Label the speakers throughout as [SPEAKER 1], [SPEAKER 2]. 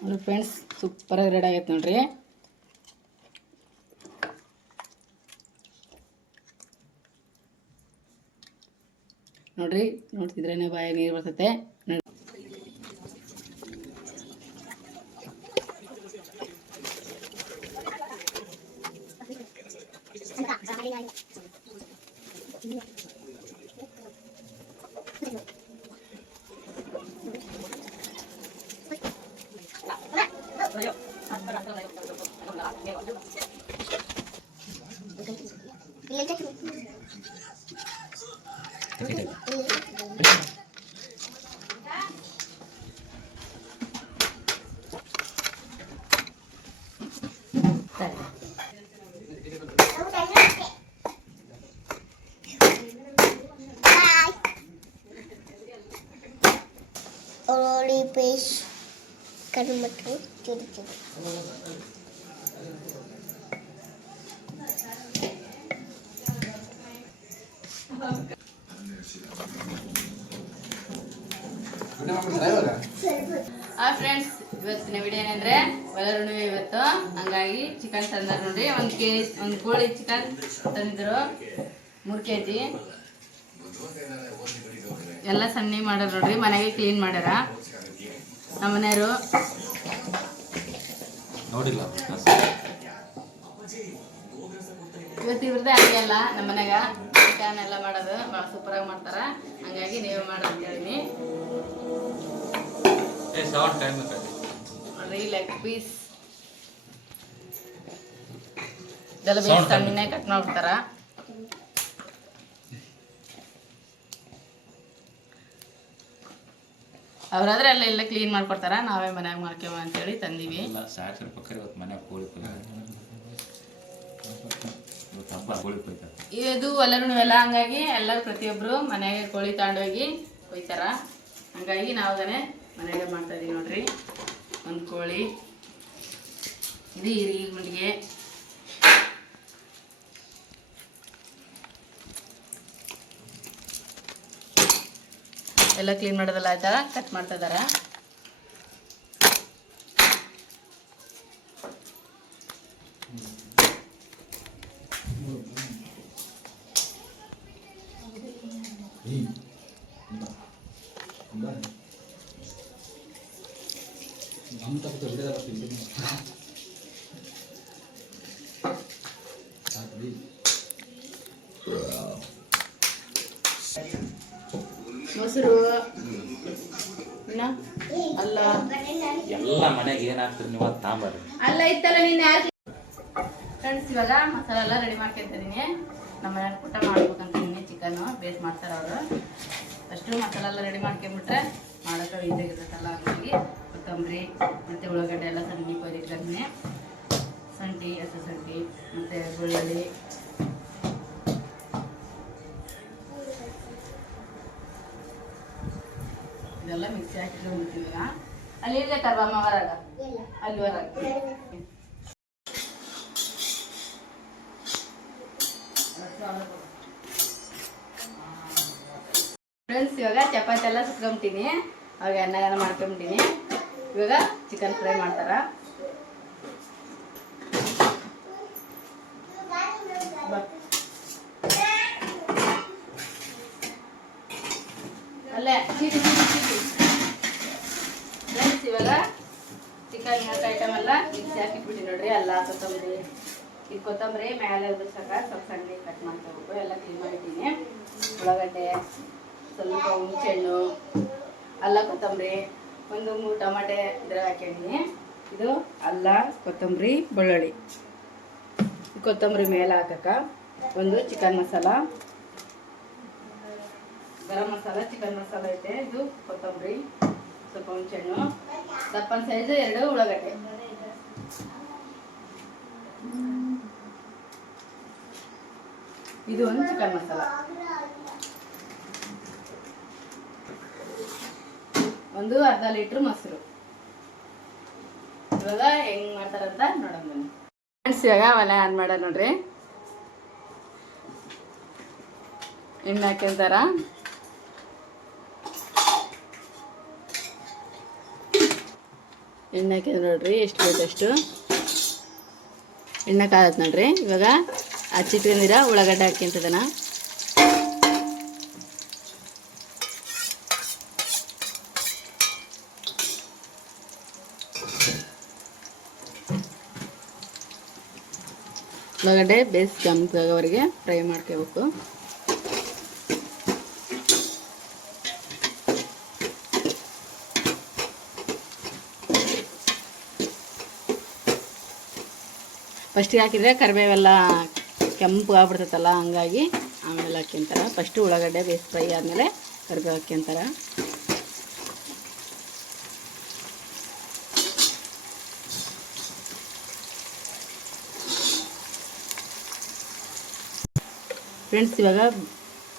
[SPEAKER 1] ನೋಡಿ ಫ್ರೆಂಡ್ಸ್ ಸೂಪರಾಗಿ ರೆಡಿ ಆಗೈತೆ ನೋಡ್ರಿ. ನೋಡ್ರಿ ನೋಡ್ತಿದ್ರೇ ಬಾಯಾಗ ನೀರು ಬರ್ತೈತೆ.
[SPEAKER 2] Ololi fish ಕರಿಮಟ್ಟು ಚೂರು
[SPEAKER 1] ಆ ಫ್ರೆಂಡ್ಸ್ ಇವತ್ತಿನ ವಿಡಿಯೋ ಏನಂದ್ರೆ ಒಲರುಣಿವೆ ಇವತ್ತು? ಹಂಗಾಗಿ ಚಿಕನ್ ತಂದಾರ ನೋಡಿ. ಒಂದು ಕೆ, ಒಂದು ಕೋಳಿ ಚಿಕನ್ ತಂದಿದ್ರು. ಮೂರು ಕೆ ಜಿ. ಎಲ್ಲ ಸಣ್ಣ ಮಾಡ್ಯಾರ ನೋಡ್ರಿ, ಮನೆಗೆ ಕ್ಲೀನ್ ಮಾಡ್ಯಾರ. ನಮ್ಮ ಮನೆಯವರು
[SPEAKER 3] ನೋಡಿಲ್ಲ.
[SPEAKER 1] ಇವತ್ತು ಇವ್ರದ್ದೇ ಅಡುಗೆ ಅಲ್ಲ ನಮ್ಮ ಮನೆಗ ಚಿಕನ್ ಎಲ್ಲ ಮಾಡೋದು ಭಾಳ ಸೂಪರಾಗಿ ಮಾಡ್ತಾರ. ಹಂಗಾಗಿ ನೀವೇ ಮಾಡೋದು ಹೇಳಿನಿ. ನೋಡ್ರಿ ಲೆಗ್ ಪೀಸ್ ಇದೆಲ್ಲ ಸಣ್ಣನೆ ಕಟ್ ಮಾಡ್ಬಿಡ್ತಾರ ಅವ್ರಾದ್ರೆ ಅಲ್ಲ ಎಲ್ಲ ಕ್ಲೀನ್ ಮಾಡ್ಕೊಡ್ತಾರ? ನಾವೇ ಮನ್ಯಾಗ ಮಾಡ್ಕೇವ ಅಂತೇಳಿ ತಂದೀವಿ.
[SPEAKER 3] ತಂದಿವಿ ಸಾಕು ರೂಪಾಯಿ ಇವತ್ತು ಮನ್ಯಾಗ ಕೋಳಿ ಇವತ್ತು ಹಬ್ಬ ಕೋಳಿ ಪಲ್ಯ.
[SPEAKER 1] ಇದು ಎಲ್ಲರೂ ಎಲ್ಲ ಹಂಗಾಗಿ ಎಲ್ಲರೂ ಪ್ರತಿಯೊಬ್ಬರು ಮನೆಗೆ ಕೋಳಿ ತಗೊಂಡೋಗಿ ಹೋಯ್ತಾರ ಹಂಗಾಗಿ ನಾವು ಅದನ್ನೇ ಮನೆಗೆ ಮಾಡ್ತಾ ಇದೀವಿ ನೋಡ್ರಿ. ಒಂದು ಕೋಳಿ. ಇದು ಈರಿಗೆ ಗುಂಡಿಗೆ. ಎಲ್ಲ ಕ್ಲೀನ್ ಮಾಡೋದಲ್ಲ ಆಯ್ತಾ? ಕಟ್ ಮಾಡ್ತಾ ಇದಾರ? ಮೊಸರು
[SPEAKER 3] ಮನೆಗೆ ಏನಾಗ್ತದೆ ನೀವು ಅದು ತಾಂಬರ್ರಿ
[SPEAKER 1] ಅಲ್ಲ, ಇತ್ತಲ್ಲ, ನೀನ್ ಯಾರು ಫ್ರೆಂಡ್ಸ್ ಇವಾಗ ಮಸಾಲೆ ಎಲ್ಲ ರೆಡಿ ಮಾಡ್ಕೊಂತಿದ್ದೀನಿ ನಮ್ಮ ಮನೆಯವ್ರು ಪುಟ್ಟ ಮಾಡ್ಬೇಕಂತ ನಿನ್ನೆ ಚಿಕನ್ ಬೇಸ್ ಮಾಡ್ತಾರೆ ಅವರು. ಅಷ್ಟು ಮಸಾಲೆ ಎಲ್ಲ ರೆಡಿ ಮಾಡ್ಕೊಂಬಿಟ್ರೆ ಮಾಡೋಕೆ ಇದಾಗಿರ್ತೈತಲ್ಲ ಹಾಗಾಗಿ ಕೊತ್ತಂಬರಿ ಮತ್ತು ಉಳ್ಳಾಗಡ್ಡೆ ಎಲ್ಲ ಸಣ್ಣ ಕೊಯ್ದಿಟ್ಟಿದ್ದೀನಿ ಶುಂಠಿ ಹಸು ಶುಂಠಿ, ಮತ್ತು ಬೆಳ್ಳುಳ್ಳಿ. ಇದೆಲ್ಲ ಮಿಕ್ಸಿ ಹಾಕಿದ್ರೆ ಉಳ್ತೀವಿ ಅಲ್ಲಿ ಇಲ್ಲೇ ಕರ್ಬಮ್ಮ ಹೊರಗ ಅಲ್ಲಿ ಹೊರಗ ಫ್ರೆಂಡ್ಸ್ ಇವಾಗ ಚಪಾತಿ ಎಲ್ಲ ಸುತ್ಕೊಂಬಿಟ್ಟಿನಿ. ಅವಾಗ ಅನ್ನ ಎಲ್ಲ ಮಾಡ್ಕೊಂಬಿಟ್ಟಿನಿ. ಇವಾಗ ಚಿಕನ್ ಫ್ರೈ ಮಾಡ್ತಾರ. ಬಾ. ಅಲ್ಲೇ ಚೀಟಿ ಚೀಟಿ ಚೀಟಿ. ಫ್ರೆಂಡ್ಸ್ ಇವಾಗ ಚಿಕನ್ ಹಾಕೋ ಐಟಮ್ ಎಲ್ಲ ಮಿಕ್ಸಿ ಹಾಕಿಟ್ಬಿಟ್ಟು ನೋಡ್ರಿ ಅಲ್ಲ ಕೊತ್ತಂಬರಿ. ಇದು ಕೊತ್ತಂಬರಿ ಮೇಲೆ ಉದುರ್ಸಕ ಸ್ವಲ್ಪ ಸಣ್ಣ ಕಟ್ ಮಾಡ್ಕೋಬೇಕು, ಎಲ್ಲ ಕ್ಲೀನ್ ಮಾಡಿದ್ದೀನಿ ಉಳ್ಳಾಗಡ್ಡೆ, ಸ್ವಲ್ಪ ಹುಣಸೆಹಣ್ಣು, ಅಲ್ಲ ಕೊತ್ತಂಬರಿ, ಒಂದು ಮೂರು ಟೊಮಾಟೆ ಇದ್ರಾಗ ಹಾಕಿದ್ದೀನಿ ಇದು ಅಲ್ಲ, ಕೊತ್ತಂಬರಿ, ಬೆಳ್ಳುಳ್ಳಿ. ಈ ಕೊತ್ತಂಬರಿ ಮೇಲೆ ಹಾಕಕ್ಕ ಒಂದು ಚಿಕನ್ ಮಸಾಲ. ಗರಂ ಮಸಾಲ, ಚಿಕನ್ ಮಸಾಲ ಐತೆ, ಇದು ಕೊತ್ತಂಬರಿ, ಸ್ವಲ್ಪ ಹುಣಸೆಹಣ್ಣು. ದಪ್ಪನ ಸೈಜ್ ಎರಡು ಉಳ್ಳಾಗಡ್ಡೆ. ಇದು ಒಂದು ಚಿಕನ್ ಮಸಾಲ. ಒಂದು ಅರ್ಧ ಲೀಟ್ರ್ ಮೊಸರು. ಇವಾಗ ಹೆಂಗ್ ಮಾಡ್ತಾರಂತ ನೋಡೋಣ ಫ್ರೆಂಡ್ಸ್, ಇವಾಗ ಒಲೆ ಆನ್ ಮಾಡ ನೋಡ್ರಿ. ಎಣ್ಣೆ ಹಾಕ್ಯಂತಾರ. ಎಣ್ಣೆ ಹಾಕಿದ್ರೆ ನೋಡ್ರಿ, ಎಷ್ಟು ಬೇಕಷ್ಟು ಎಣ್ಣೆ ಕಾದತ್ ನೋಡ್ರಿ, ಇವಾಗ ಹಚ್ಚಿಟ್ಕೊಂಡಿರ ಉಳ್ಳಾಗಡ್ಡೆ ಹಾಕ್ಯಂತದನ ಉಳ್ಳಾಗಡ್ಡೆ ಬೇಸ್ ಕೆಂಪಾಗೋವರೆಗೆ ಫ್ರೈ ಮಾಡ್ಕೋಬೇಕು. ಫಸ್ಟಿಗೆ ಹಾಕಿದ್ರೆ ಕರಿಬೇವೆಲ್ಲ ಕೆಂಪು ಆಗ್ಬಿಡ್ತೈತಲ್ಲ, ಹಂಗಾಗಿ ಆಮೇಲೆ ಹಾಕ್ಯಂತಾರೆ ಫಸ್ಟು ಉಳ್ಳಾಗಡ್ಡೆ ಬೇಸ್ ಫ್ರೈ ಆದಮೇಲೆ ಕರಿಬೇವು ಹಾಕ್ಯಂತಾರೆ ಫ್ರೆಂಡ್ಸ್ ಇವಾಗ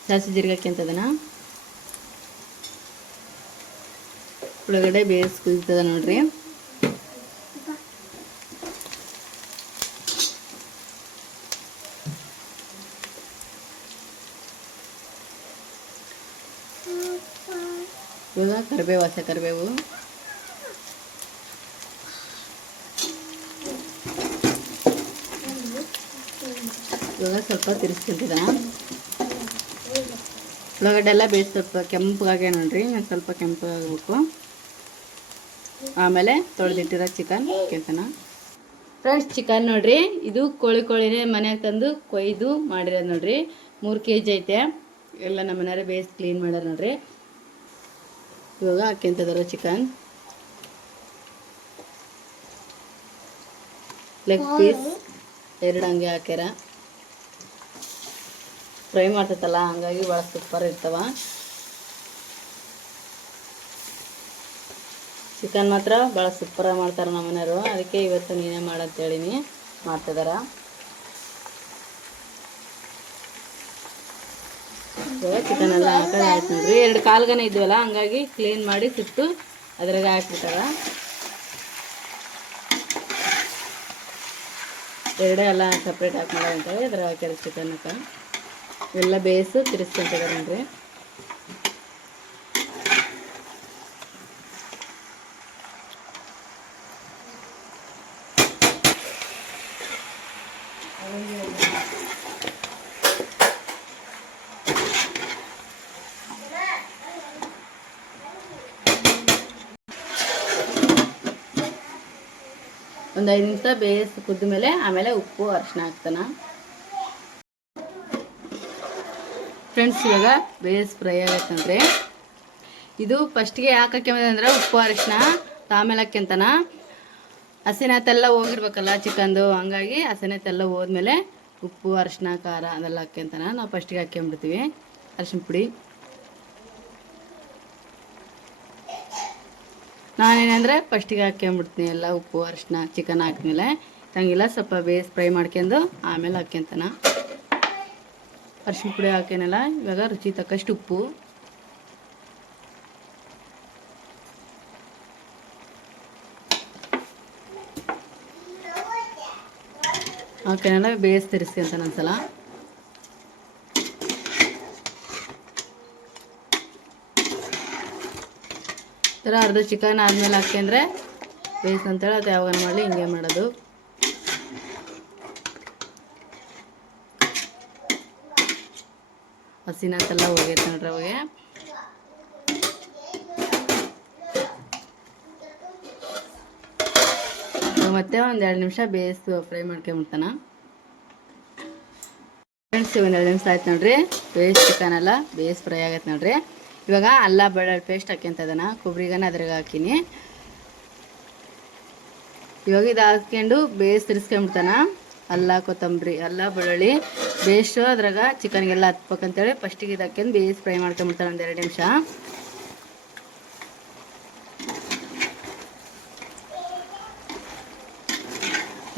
[SPEAKER 1] ಸಾಸಿ ಜೀರಿಗೆ ಹಾಕ್ಯಂತದನ ಉಳ್ಳಾಗಡ್ಡೆ ಬೇಸ್ ಕುದಿತದ ನೋಡ್ರಿ. ಇವಾಗ ಕರಿಬೇವು ಹಸ ಕರಿಬೇವು. ಇವಾಗ ಸ್ವಲ್ಪ ತಿರ್ಸ್ಕೊಂತಿದ ಉಳ್ಳಾಗಡ್ಡೆ ಎಲ್ಲ ಸ್ವಲ್ಪ ಕೆಂಪಗಾಗೆ ನೋಡ್ರಿ ನಾನು ಸ್ವಲ್ಪ ಕೆಂಪಗಾಗಬೇಕು ಆಮೇಲೆ ತೊಳೆದಿಟ್ಟಿರೋ ಚಿಕನ್ ಕೆಸನ ಫ್ರೆಂಡ್ಸ್, ಚಿಕನ್ ನೋಡ್ರಿ, ಇದು ಕೋಳಿ ಕೋಳಿನೇ ಮನೆಗೆ ತಂದು ಕೊಯ್ದು ಮಾಡಿರೋದು ನೋಡ್ರಿ. ಮೂರು ಕೆ ಜಿ ಐತೆ. ಎಲ್ಲ ನಮ್ಮ ಮನೆಯವ್ರೆ ಬೇಯಿಸಿ ಕ್ಲೀನ್ ಮಾಡ್ಯಾರ ನೋಡ್ರಿ. ಇವಾಗ ಹಾಕ್ಯಂತಿದ್ದಾರೆ ಚಿಕನ್. ಲೆಗ್ ಪೀಸ್ ಎರಡು ಹಂಗೆ ಹಾಕ್ಯಾರ. ಫ್ರೈ ಮಾಡ್ತೈತಲ್ಲ ಹಂಗಾಗಿ ಭಾಳ ಸೂಪರ್ ಇರ್ತವ. ಚಿಕನ್ ಮಾತ್ರ ಭಾಳ ಸೂಪರಾಗಿ ಮಾಡ್ತಾರೆ ನಮ್ಮ ಮನೆಯವರು ಅದಕ್ಕೆ ಇವತ್ತು ನೀನೇ ಮಾಡಂತೇಳಿನಿ ಮಾಡ್ತಿದಾರ. ಇವಾಗ ಚಿಕನ್ ಎಲ್ಲ ಹಾಕೋದು ಆಯ್ತು ನೋಡ್ರಿ ಎರಡು ಕಾಲ್ಗನೆ ಇದ್ವಲ್ಲ, ಹಂಗಾಗಿ ಕ್ಲೀನ್ ಮಾಡಿ ಸುಟ್ಟು ಅದ್ರಾಗ ಹಾಕ್ಬಿಟ್ಟಾರ ಎರಡೇ ಎಲ್ಲ ಸಪ್ರೇಟ್ ಹಾಕಿ ಮಾಡೋದಂತೇಳಿ ಅದ್ರಾಗ ಹಾಕ್ಯಾರ ಚಿಕನ್ಕ ಎಲ್ಲ ಬೇಯಿಸು ತಿರ್ಸ್ಕೊಂತಿದ್ದಾರೆ ನೋಡ್ರಿ ಒಂದು ಐದು ನಿಮಿಷ ಬೇಯಿಸಿ ಕುದ್ದ ಮೇಲೆ ಆಮೇಲೆ ಉಪ್ಪು ಅರಿಶಿನ ಹಾಕ್ತಾನ. ಫ್ರೆಂಡ್ಸ್ ಇವಾಗ ಬೇಸ್ ಫ್ರೈ ಆಗತ್ತಂದ್ರೆ ಇದು ಫಸ್ಟ್ಗೆ ಯಾಕೆ ಅಂದ್ರೆ ಉಪ್ಪು ಅರಿಶಿನ ಆಮೇಲೆ ಹಾಕ್ಯಂತಾನ ಹಸಿನಾತೆಲ್ಲ ಹೋಗಿರ್ಬೇಕಲ್ಲ ಚಿಕನ್ದು, ಹಂಗಾಗಿ ಹಸಿನಾತೆಲ್ಲ ಹೋದ್ಮೇಲೆ ಉಪ್ಪು ಅರಿಶಿನ ಖಾರ ಅದೆಲ್ಲ ಹಾಕ್ಯಂತಾನ ನಾವು ಫಸ್ಟಿಗೆ ಹಾಕ್ಯಂಬಿಡ್ತೀವಿ. ಅರಿಶಿನ ಪುಡಿ. ನಾನೇನಂದ್ರೆ ಫಸ್ಟಿಗೆ ಹಾಕ್ಕೊಂಬಿಡ್ತೀನಿ ಎಲ್ಲ ಉಪ್ಪು ಅರಿಶಿನ ಚಿಕನ್ ಹಾಕಿದ್ಮೇಲೆ. ತಂಗಿಲ್ಲ ಸ್ವಲ್ಪ ಬೇಸ್ ಫ್ರೈ ಮಾಡ್ಕೊಂಡು ಆಮೇಲೆ ಹಾಕ್ಯಂತಾನ. ಅರಿಶಿನ ಪುಡಿ ಹಾಕ್ಯನಲ್ಲ, ಇವಾಗ ರುಚಿ ತಕ್ಕಷ್ಟು ಉಪ್ಪು. ಹಾಕ್ಯನಲ್ಲ, ಬೇಸ್ ತಿರ್ಸ್ಕೊಂತಾನ ಒಂದ್ಸಲ. ಥರ ಅರ್ಧ ಚಿಕನ್ ಆದಮೇಲೆ ಹಾಕ್ಯಂದ್ರೆ ಅಂತೇಳಿ ಅದು ಯಾವಾಗ ಮಾಡಲಿ ಹಿಂಗೆ ಮಾಡೋದು. ಹಸಿನಾತೆಲ್ಲ ಹೋಗೈತೆ ನೋಡ್ರಿ ಅವಾಗ. ಮತ್ತೆ ಒಂದು ಎರಡು ನಿಮಿಷ ಬೇಯಿಸು ಫ್ರೈ ಮಾಡ್ಕೊಂಬಿಡ್ತಾನ. ಫ್ರೆಂಡ್ಸ್, ಒಂದು ಎರಡು ನಿಮಿಷ ಆಯ್ತು ನೋಡ್ರಿ. ಬೇಸ್ ಚಿಕನ್ ಎಲ್ಲ ಬೇಸ್ ಫ್ರೈ ಆಗೈತೆ ನೋಡ್ರಿ. ಇವಾಗ ಅಲ್ಲ ಬೆಳ್ಳುಳ್ಳಿ ಪೇಸ್ಟ್ ಹಾಕ್ಯಂತ ಅದನ್ನು ಕೊಬ್ಬರಿಗನ ಅದ್ರಾಗ ಹಾಕಿನಿ. ಇವಾಗ ಇದು ಹಾಕ್ಕೊಂಡು ಬೇಸ್ ತಿರ್ಸ್ಕೊಂಬಿಡ್ತಾನ. ಅಲ್ಲ, ಕೊತ್ತಂಬರಿ, ಅಲ್ಲ, ಬೆಳ್ಳುಳ್ಳಿ ಬೇಸ್ಟು ಅದ್ರಾಗ ಚಿಕನ್ಗೆಲ್ಲ ಹತ್ಬೇಕಂತೇಳಿ ಫಸ್ಟಿಗೆ ಇದು ಹಾಕ್ಯಂಡು ಬೇಸ್ ಫ್ರೈ ಮಾಡ್ಕೊಂಬಿಡ್ತಾನೆ ಒಂದು ಎರಡು ನಿಮಿಷ.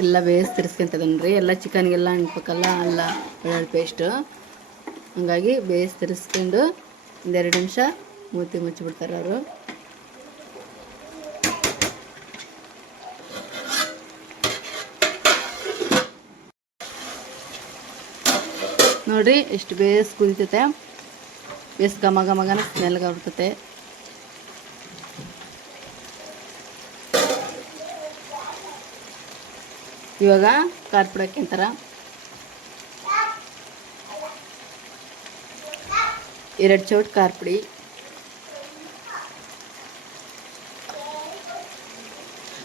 [SPEAKER 1] ಎಲ್ಲ ಬೇಸ್ ತಿರ್ಸ್ಕೊಂತದನ್ರಿ. ಎಲ್ಲ ಚಿಕನ್ಗೆಲ್ಲ ಅನ್ಬೇಕಲ್ಲ, ಅಲ್ಲ, ಬೆಳ್ಳುಳ್ಳಿ ಪೇಸ್ಟು ಹಂಗಾಗಿ ಬೇಸ್ ತಿರ್ಸ್ಕೊಂಡು ಒಂದೆರಡು ನಿಮಿಷ ಮೂತಿ ಮುಚ್ಚಿಬಿಡ್ತಾರೆ ಅವರು. ನೋಡ್ರಿ, ಎಷ್ಟು ಬೇಸ್ ಕುದಿತೈತೆ. ಬೇಸ್ ಘಮ ಘಮಗನ ಸ್ಮೆಲ್ಗೆ ಇವಾಗ ಖಾರ ಅಂತಾರ. ಎರಡು ಚೌಟ್ ಖಾರ ಪುಡಿ.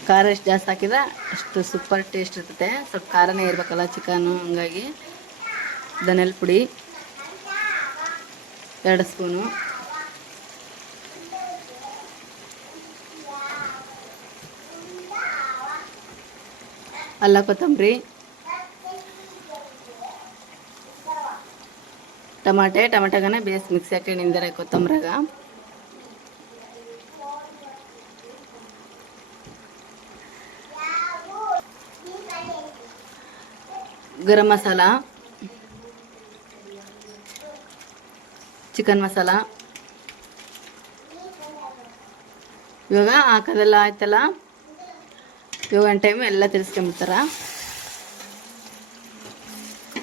[SPEAKER 1] ಖಾರ ಎಷ್ಟು ಜಾಸ್ತಿ ಹಾಕಿದ್ರೆ ಅಷ್ಟು ಸೂಪರ್ ಟೇಸ್ಟ್ ಇರ್ತೈತೆ. ಸ್ವಲ್ಪ ಖಾರನೇ ಇರಬೇಕಲ್ಲ ಚಿಕನು ಹಂಗಾಗಿ. ಧನಿಯಲ್ ಪುಡಿ. ಎರಡು ಸ್ಪೂನು. ಅಲ್ಲ ಕೊತ್ತಂಬರಿ. ಟಮಾಟೆ ಟಮಾಟಗನೆ ಬೇಸ್ ಮಿಕ್ಸ್ ಹಾಕಿ ನಿಂದರೆ ಕೊತ್ತಂಬ್ರಾಗ. ಗರಂ ಮಸಾಲ, ಚಿಕನ್ ಮಸಾಲ. ಇವಾಗ ಹಾಕೋದೆಲ್ಲ ಆಯ್ತಲ್ಲ? ಇವಾಗ ಒಂದು ಟೈಮ್ ಎಲ್ಲ ತಿರ್ಸ್ಕೊಂಬಿಡ್ತಾರ?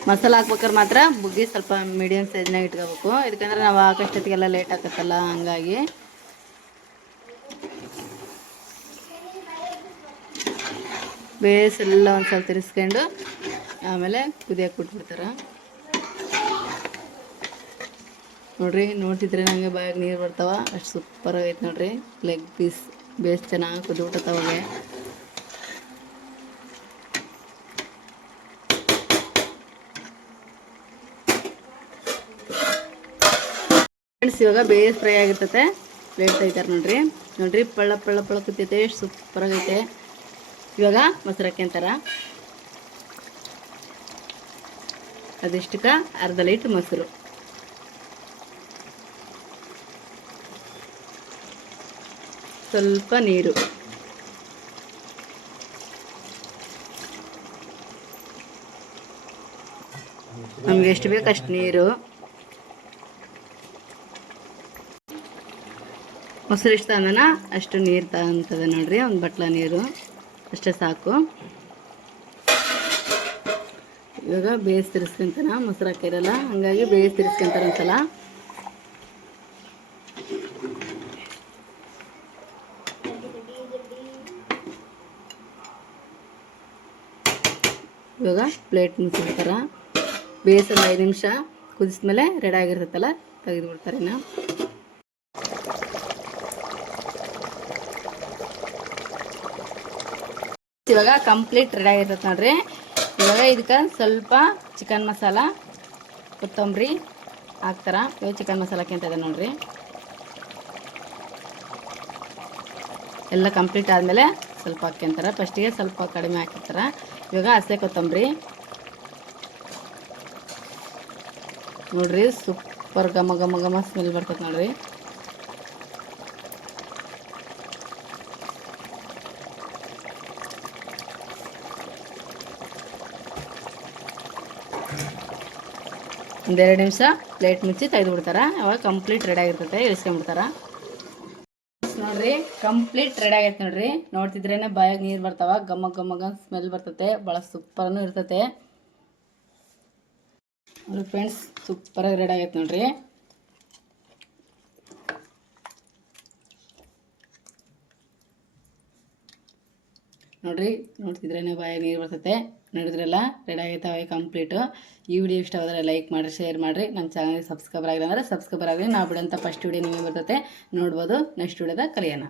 [SPEAKER 1] ಮಸಾಲ ಹಾಕ್ಬೇಕಾದ್ರೆ ಮಾತ್ರ ಬುಗ್ಗಿ ಸ್ವಲ್ಪ ಮೀಡಿಯಮ್ ಸೈಜ್ನಾಗ ಇಟ್ಕೋಬೇಕು. ಇದಕ್ಕಂದ್ರೆ ನಾವು ಹಾಕೋಷ್ಟೊತ್ತಿಗೆಲ್ಲ ಲೇಟ್ ಆಕತ್ತಲ್ಲ, ಹಂಗಾಗಿ. ಬೇಸೆಲ್ಲ ಒಂದು ಸ್ವಲ್ಪ ತಿರ್ಸ್ಕೊಂಡು ಆಮೇಲೆ ಕುದಿಯಕ್ಕೆ ಬಿಟ್ಬಿಡ್ತಾರೆ. ನೋಡ್ರಿ, ನೋಡ್ತಿದ್ರೆ ನನಗೆ ಬಾಯಾಗ ನೀರು ಬರ್ತಾವ. ಅಷ್ಟು ಸೂಪರ್ ಆಗೈತೆ ನೋಡ್ರಿ. ಲೆಗ್ ಪೀಸ್ ಬೇಸ್ ಚೆನ್ನಾಗಿ ಕುದ್ಬಿಟ್ಟತ್ತವಾಗ ಇವಾಗ ಬೇಸ್ ಫ್ರೈ ಆಗಿರ್ತೈತೆ. ಪ್ಲೇಟ್ ತೆಗಿತಾರೆ ನೋಡ್ರಿ. ನೋಡ್ರಿ, ಪಳ್ಳ ಪಳ್ಳ ಪಳ್ಳ ಕುತ್ತೈತೆ ಎಷ್ಟು ಸೂಪರ್ ಆಗೈತೆ. ಇವಾಗ ಮೊಸರು ಅಂತಾರ. ಅದಿಷ್ಟಕ್ಕೆ ಅರ್ಧ ಲೀಟ್ರ್ ಮೊಸರು. ಸ್ವಲ್ಪ ನೀರು. ನಮ್ಗೆ ಎಷ್ಟು ಬೇಕು ಅಷ್ಟು ನೀರು. ಮೊಸರು ಎಷ್ಟು ಅಷ್ಟು ನೀರು ತಗೊಂತದೆ ನೋಡ್ರಿ, ಒಂದು ಬಟ್ಲ ನೀರು. ಅಷ್ಟೇ ಸಾಕು. ಇವಾಗ ಬೇಯಿಸಿ ತಿರ್ಸ್ಕೊಂತಾನ, ಮೊಸರು ಹಾಕಿರಲ್ಲ, ಹಂಗಾಗಿ ಬೇಯಿಸಿ ತಿರ್ಸ್ಕೊಂತಾರೆ ಒಂದ್ಸಲ. ಇವಾಗ ಪ್ಲೇಟ್ ಮುಚ್ಚಿಬಿಡ್ತಾರ ಬೇಯಿಸಲ್ಲ ಐದು ನಿಮಿಷ, ಕುದಿಸಿದ್ಮೇಲೆ ರೆಡಿ ಆಗಿರ್ತೈತಲ್ಲ ತೆಗೆದು ಬಿಡ್ತಾರೆ ಇವಾಗ ಕಂಪ್ಲೀಟ್ ರೆಡಿ ಆಗಿರ್ತೈತೆ ನೋಡ್ರಿ. ಇವಾಗ ಇದಕ್ಕೆ ಸ್ವಲ್ಪ ಚಿಕನ್ ಮಸಾಲ ಕೊತ್ತಂಬರಿ ಹಾಕ್ತಾರ. ಇವಾಗ ಚಿಕನ್ ಮಸಾಲ ಇದೆ ನೋಡ್ರಿ. ಎಲ್ಲ ಕಂಪ್ಲೀಟ್ ಆದಮೇಲೆ ಸ್ವಲ್ಪ ಹಾಕ್ಯಂತಾರ. ಫಸ್ಟಿಗೆ ಸ್ವಲ್ಪ ಕಡಿಮೆ ಹಾಕಿರ್ತಾರೆ. ಇವಾಗ ಹಸೆ ಕೊತ್ತಂಬರಿ. ನೋಡ್ರಿ ಸೂಪರ್ ಘಮ ಘಮ ಘಮ ಸ್ಮೆಲ್ ಬರ್ತದೆ ನೋಡ್ರಿ. ಒಂದೆರಡು ನಿಮಿಷ ಪ್ಲೇಟ್ ಮುಚ್ಚಿ ತೆಗೆದುಬಿಡ್ತಾರೆ? ಅವಾಗ ಕಂಪ್ಲೀಟ್ ರೆಡಿ ಆಗಿರ್ತೈತೆ ಇಳಿಸ್ಕೊಂಡ್ಬಿಡ್ತಾರ? ನೋಡ್ರಿ ಕಂಪ್ಲೀಟ್ ರೆಡಿ ಆಗೈತೆ ನೋಡ್ರಿ. ನೋಡ್ತಿದ್ರೇನೆ ಬಾಯಾಗ ನೀರು ಬರ್ತಾವ ಗಮ್ಮ ಗಮ್ಮ ಗಮ್ ಸ್ಮೆಲ್ ಬರ್ತೈತೆ. ಭಾಳ ಸೂಪರ್ನು ಇರ್ತೈತೆ. ಫ್ರೆಂಡ್ಸ್ ಸೂಪರಾಗಿ ರೆಡಿ ಆಗೈತೆ ನೋಡ್ರಿ. ನೋಡ್ರಿ ನೋಡ್ತಿದ್ರೇ ಬಾಯಾಗ ನೀರು ಬರ್ತೈತೆ. ನೋಡಿದ್ರಲ್ಲ, ರೆಡಿ ಆಗೈತೆ ಅವಾಗ ಕಂಪ್ಲೀಟು ಈ ವಿಡಿಯೋ ಇಷ್ಟ ಆದರೆ ಲೈಕ್ ಮಾಡಿ ಶೇರ್ ಮಾಡಿರಿ. ನಮ್ಮ ಚಾನಲ್ಗೆ ಸಬ್ಸ್ಕ್ರೈಬರ್ ಆಗಿಲ್ಲ ಅಂದರೆ ಸಬ್ಸ್ಕ್ರೈಬರ್ ಆಗಲಿ. ನಾವು ಬಿಡೋಂಥ ಫಸ್ಟ್ ವಿಡಿಯೋ ನಿಮಗೆ ಬರ್ತೈತೆ. ನೋಡ್ಬೋದು ನೆಕ್ಸ್ಟ್ ವಿಡಿಯೋದಾಗ ಕಲಿಯೋಣ.